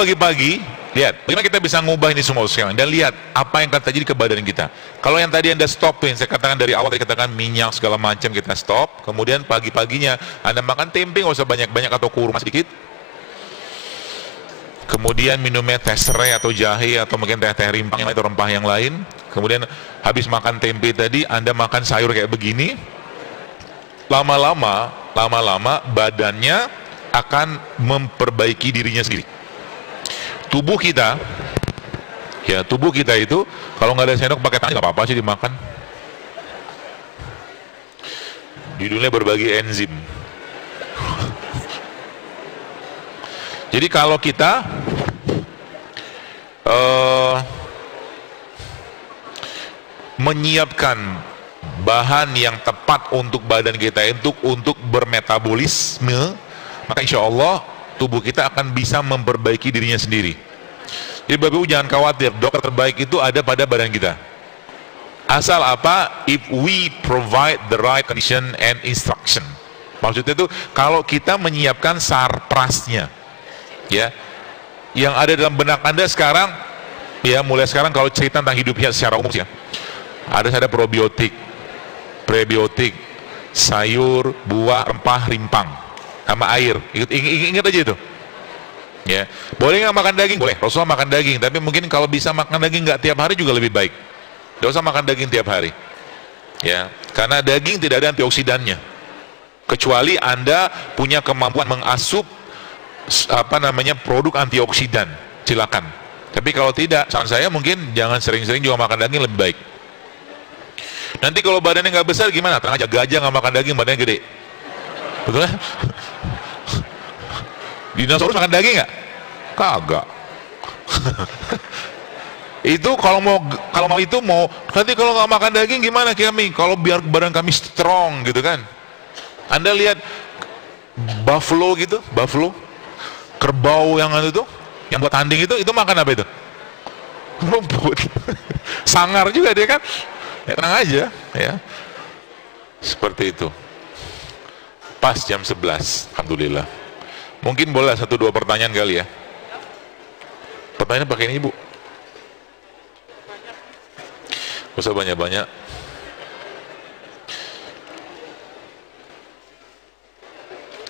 pagi-pagi, lihat, bagaimana kita bisa ngubah ini semua sekarang. Dan lihat, apa yang akan terjadi ke badan kita. Kalau yang tadi Anda stopin, saya katakan dari awal, saya katakan minyak segala macam kita stop. Kemudian pagi-paginya, Anda makan tempe, nggak usah banyak-banyak atau kurma sedikit. Kemudian minumnya teh serai atau jahe, atau mungkin teh-teh rimpang atau rempah yang lain. Kemudian habis makan tempe tadi, Anda makan sayur kayak begini. Lama-lama badannya akan memperbaiki dirinya sendiri. Tubuh kita itu kalau nggak ada sendok pakai tangan nggak apa-apa sih dimakan. Judulnya berbagi enzim. Jadi kalau kita menyiapkan bahan yang tepat untuk badan kita untuk bermetabolisme, maka insya Allah tubuh kita akan bisa memperbaiki dirinya sendiri. Jadi Bapak Ibu jangan khawatir, dokter terbaik itu ada pada badan kita. Asal apa? If we provide the right condition and instruction. Maksudnya itu kalau kita menyiapkan sarprasnya, ya, yang ada dalam benak Anda sekarang, ya mulai sekarang kalau cerita tentang hidupnya secara umum ya, ada probiotik, prebiotik, sayur, buah, rempah, rimpang, sama air. Ingat aja itu. Ya, boleh nggak makan daging? Boleh. Rasulullah makan daging, tapi mungkin kalau bisa makan daging nggak tiap hari juga lebih baik. Nggak usah makan daging tiap hari. Ya, karena daging tidak ada antioksidannya. Kecuali Anda punya kemampuan mengasup produk antioksidan, silakan. Tapi kalau tidak, saran saya mungkin jangan sering-sering juga makan daging, lebih baik. Nanti kalau badannya nggak besar gimana? Tenang aja, gajah nggak makan daging, badannya gede. Betul kan? Dinosaurus makan daging nggak? Kagak. Itu kalau mau nanti kalau nggak makan daging gimana kami? Kalau biar badan kami strong gitu kan? Anda lihat buffalo, kerbau yang itu, yang buat tanding itu makan apa itu? Rumput. Sangar juga dia kan? Ya, tenang aja, ya. Seperti itu. Pas jam 11, alhamdulillah. Mungkin boleh 1-2 pertanyaan kali ya. Pertanyaan pakai ini, Bu. Gak usah banyak-banyak.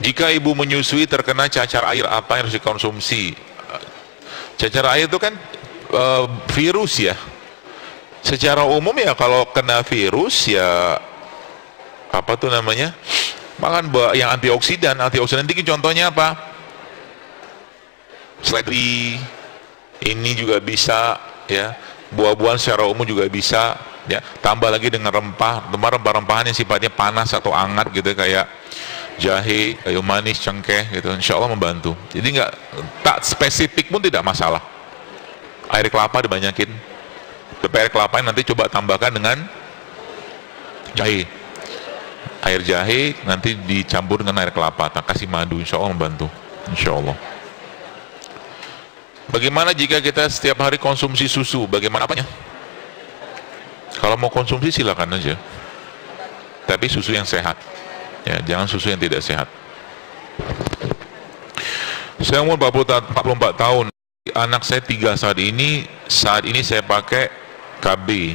Jika ibu menyusui terkena cacar air, apa yang harus dikonsumsi? Cacar air itu kan virus ya. Secara umum ya kalau kena virus ya apa tuh namanya? Makan yang antioksidan tinggi, contohnya apa? Seledri, ini juga bisa ya. Buah-buahan secara umum juga bisa ya. Tambah lagi dengan rempah-rempahan yang sifatnya panas atau hangat gitu, kayak jahe, kayu manis, cengkeh gitu, insya Allah membantu. Jadi tak spesifik pun tidak masalah. Air kelapa dibanyakin. Air kelapa nanti coba tambahkan dengan jahe. Air jahe nanti dicampur dengan air kelapa, tak kasih madu, insya Allah membantu. Insya Allah. Bagaimana jika kita setiap hari konsumsi susu? Bagaimana apanya? Kalau mau konsumsi silakan aja. Tapi susu yang sehat. Ya, jangan susu yang tidak sehat. Saya umur 44 tahun. Anak saya 3 saat ini saya pakai KB.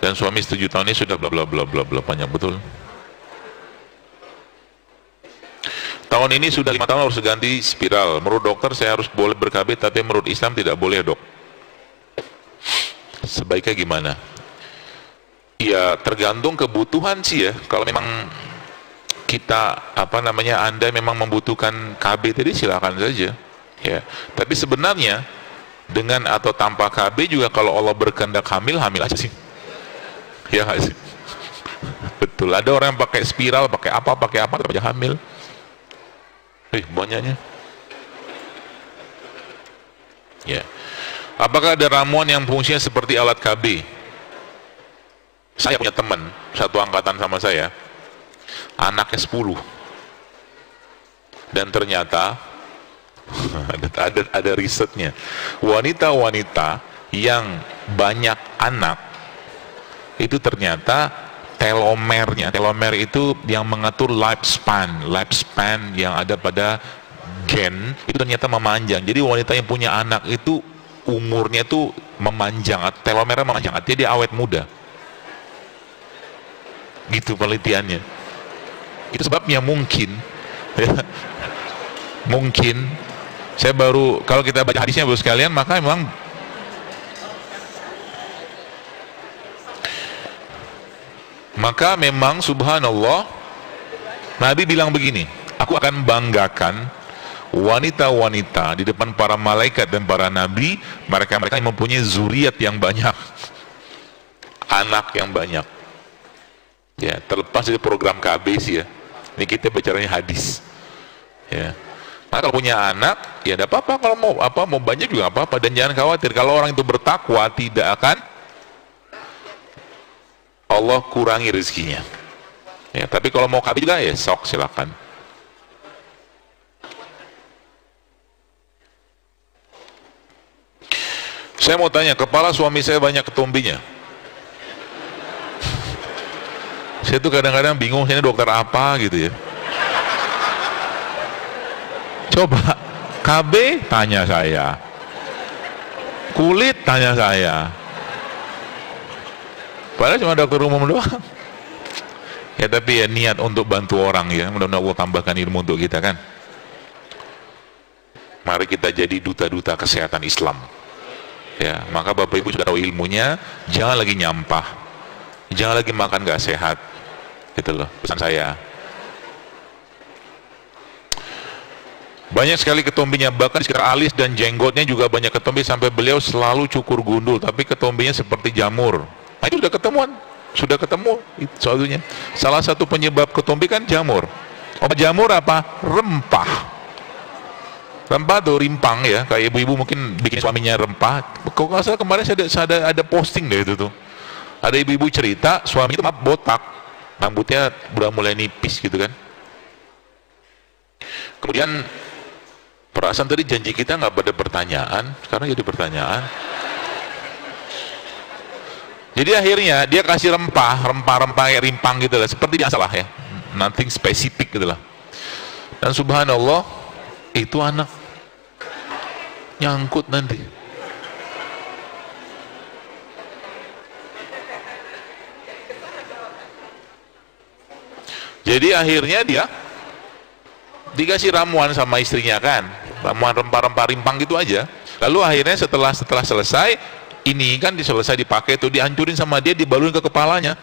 Dan suami 7 tahun ini sudah bla bla bla bla bla, banyak betul. Tahun ini sudah 5 tahun harus ganti spiral. Menurut dokter saya harus boleh ber-KB, tapi menurut Islam tidak boleh, dok. Sebaiknya gimana? Ya tergantung kebutuhan sih ya. Kalau memang kita Anda memang membutuhkan KB tadi, silakan saja. Ya. Tapi sebenarnya dengan atau tanpa KB juga kalau Allah berkehendak hamil aja sih. Ya nggak sih? Betul. Ada orang yang pakai spiral, pakai apa tapi hamil. Banyaknya. Ya. Apakah ada ramuan yang fungsinya seperti alat KB? Saya punya teman, satu angkatan sama saya, anaknya 10. Dan ternyata ada risetnya. Wanita-wanita yang banyak anak itu ternyata telomer itu yang mengatur lifespan yang ada pada gen itu ternyata memanjang. Jadi wanita yang punya anak itu umurnya itu memanjang, telomernya memanjang, artinya dia awet muda. Gitu penelitiannya. Itu sebabnya mungkin ya, mungkin saya baru, kalau kita baca hadisnya baru sekalian, maka memang subhanallah, Nabi bilang begini, aku akan banggakan wanita-wanita di depan para malaikat dan para nabi, mereka-mereka yang mempunyai zuriat yang banyak, anak yang banyak. Ya, terlepas dari program KB sih ya. Ini kita bicaranya hadis. Ya. Nah, kalau punya anak, ya tidak apa-apa, kalau mau banyak juga apa-apa, dan jangan khawatir kalau orang itu bertakwa tidak akan Allah kurangi rezekinya. Ya, tapi kalau mau KB juga ya sok silakan. Saya mau tanya, kepala suami saya banyak ketumbinya. Saya tuh kadang-kadang bingung, ini dokter apa gitu ya. Coba KB tanya saya, kulit tanya saya, padahal cuma dokter umum doang. Ya tapi ya niat untuk bantu orang ya, mudah-mudahan Allah tambahkan ilmu untuk kita kan. Mari kita jadi duta-duta kesehatan Islam. Ya, maka Bapak Ibu sudah tahu ilmunya, jangan lagi nyampah, jangan lagi makan gak sehat, gitu loh pesan saya. Banyak sekali ketombinya, bahkan di sekitar alis dan jenggotnya juga banyak ketombi, sampai beliau selalu cukur gundul, tapi ketombinya seperti jamur. Nah, itu sudah ketemu soalnya. Salah satu penyebab ketombi kan jamur. Obat jamur apa? Rempah. Rempah tuh rimpang ya, kayak ibu-ibu mungkin bikin suaminya rempah. Kok nggak salah kemarin saya ada posting deh itu tuh. Ada ibu-ibu cerita suami itu botak, rambutnya udah mulai nipis gitu kan. Kemudian perasaan tadi janji kita nggak pada pertanyaan, sekarang jadi pertanyaan. Jadi akhirnya dia kasih rempah kayak rimpang gitu lah, seperti biasa lah ya, nothing spesifik gitu lah. Dan subhanallah, itu anak nyangkut nanti. Jadi akhirnya dia dikasih ramuan sama istrinya kan, ramuan rempah-rempah rimpang gitu aja. Lalu akhirnya setelah selesai, ini kan selesai dipakai tuh, dihancurin sama dia, dibalurin ke kepalanya.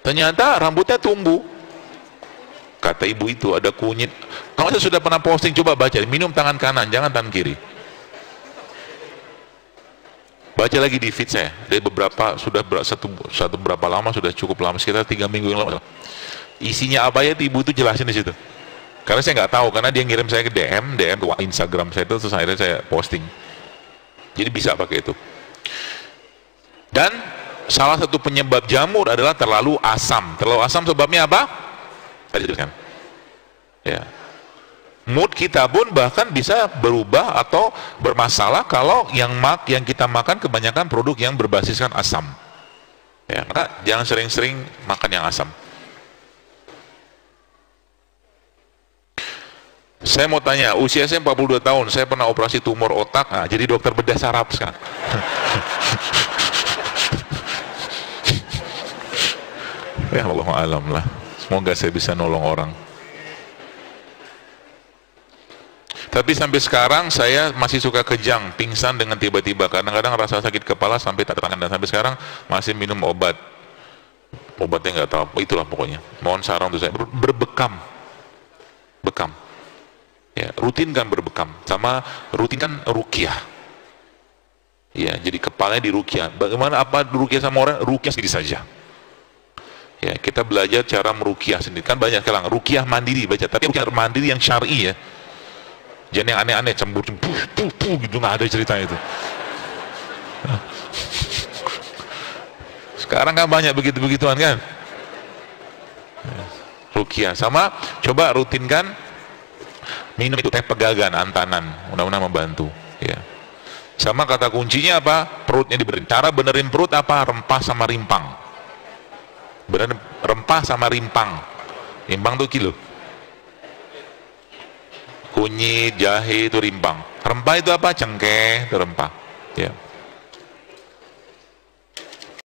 Ternyata rambutnya tumbuh. Kata ibu itu ada kunyit. Kalau saya sudah pernah posting, coba baca, minum tangan kanan, jangan tangan kiri. Baca lagi di feed saya, dari beberapa, sudah satu berapa lama, sudah cukup lama, sekitar 3 minggu yang lalu. Isinya apa ya, ibu itu jelasin di situ. Karena saya nggak tahu, karena dia ngirim saya ke DM ke Instagram saya itu, terus akhirnya saya posting. Jadi bisa pakai itu. Dan salah satu penyebab jamur adalah terlalu asam. Terlalu asam sebabnya apa? Tadi kan, ya, mood kita pun bahkan bisa berubah atau bermasalah kalau yang kita makan kebanyakan produk yang berbasiskan asam. Ya, maka jangan sering-sering makan yang asam. Saya mau tanya, usia saya 42 tahun, saya pernah operasi tumor otak, nah, jadi dokter bedah saraf sekarang. Ya Allah alam lah. Semoga saya bisa nolong orang. Tapi sampai sekarang saya masih suka kejang, pingsan dengan tiba-tiba. Kadang-kadang rasa sakit kepala sampai tak tangan, dan sampai sekarang masih minum obat. Obatnya nggak tahu, itulah pokoknya. Mohon saran untuk saya. Berbekam. Ya, rutinkan berbekam. Sama rutinkan ruqyah. Ya, jadi kepalanya di ruqyah. Bagaimana apa ruqyah sama orang? Ruqyah sendiri saja. Ya, kita belajar cara meruqyah sendiri. Kan banyak sekarang ruqyah mandiri baca, tapi ruqyah mandiri yang syar'i ya. Jangan yang aneh-aneh, cembur gitu, nggak ada cerita itu. Sekarang kan banyak begitu-begituan kan. Ruqyah sama coba rutinkan minum itu teh pegagan, antanan, mudah-mudahan membantu. Ya. Sama kata kuncinya apa? Perutnya dibenerin. Cara benerin perut apa? Rempah sama rimpang. Beneran rempah sama rimpang. Rimpang tuh kilo. kunyit, jahe itu rimpang. Rempah itu apa? Cengkeh itu rempah. Ya.